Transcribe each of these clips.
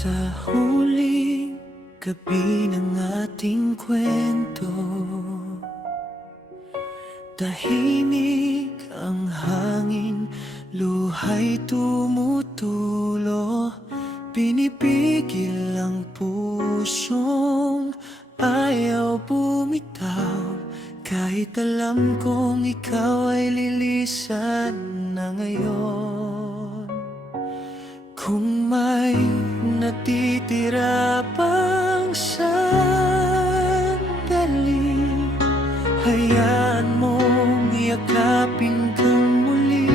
Sa huling gabi ng ating kwento, tahimik ang hangin, luha'y tumutulo. Pinipigil ang pusong ayaw bumitaw, kahit alam kong ikaw ay lilisan na ngayon. Kung may natitira pang sandali, hayaan mong yakapin kang muli.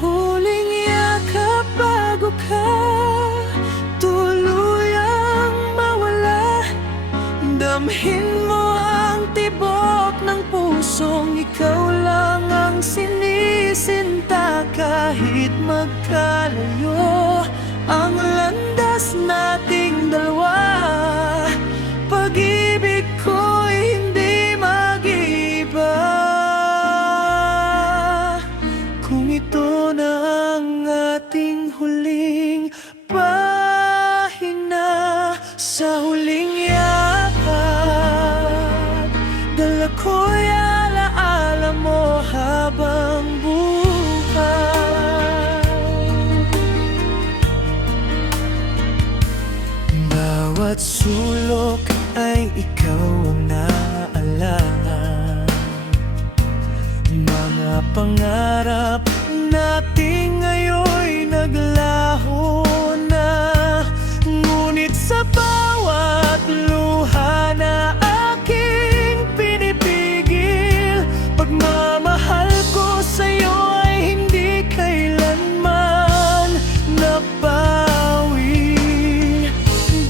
Huling yakap bago ka tuluyang mawala. Damhin mo ang tibok ng pusong ikaw lang ang sinisinta. Kahit magkalayo ang landas nating dalawa, pag-ibig ko'y hindi mag-iiba. Kung ito na ang ating huling pahina, sa huling yakap dala ko'y alaala mo habang buhay. Bawat sulok ay ikaw ang naaalala. Mga pangarap nating ngayon'y naglaho na, ngunit sa bawat luha na aking pinipigil, pagmamahal ko sa'yo ay hindi kailanman nabawi.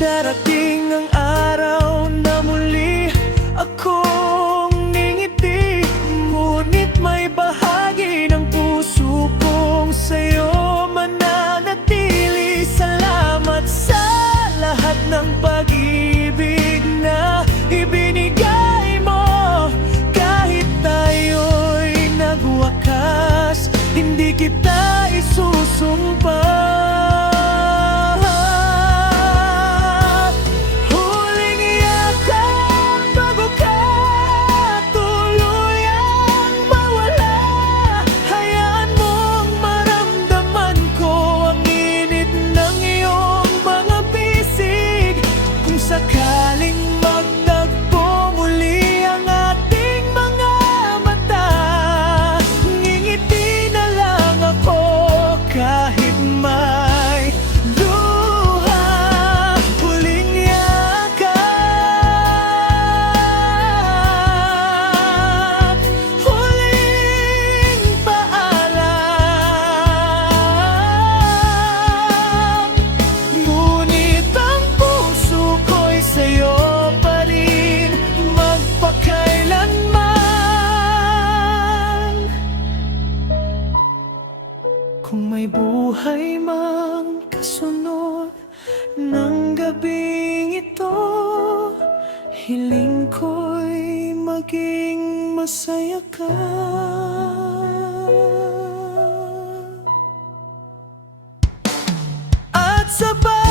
Darating ang araw na muli akong ningiti, ngunit may bahagi ng puso kong sa'yo mananatili. Salamat sa lahat ng pag-ibig na ibinigay mo. Kahit tayo'y nagwakas, hindi kita isusumpa. Sakaling magtagpo muli ang ating mga mata, ngingiti na lang ako kahit may luha. Huling yakap, huling paalam, ngunit ang puso sa'yo pa rin magpakailanman. Kung may buhay mang kasunod ng gabing ito, hiling ko'y maging masaya ka. At sabay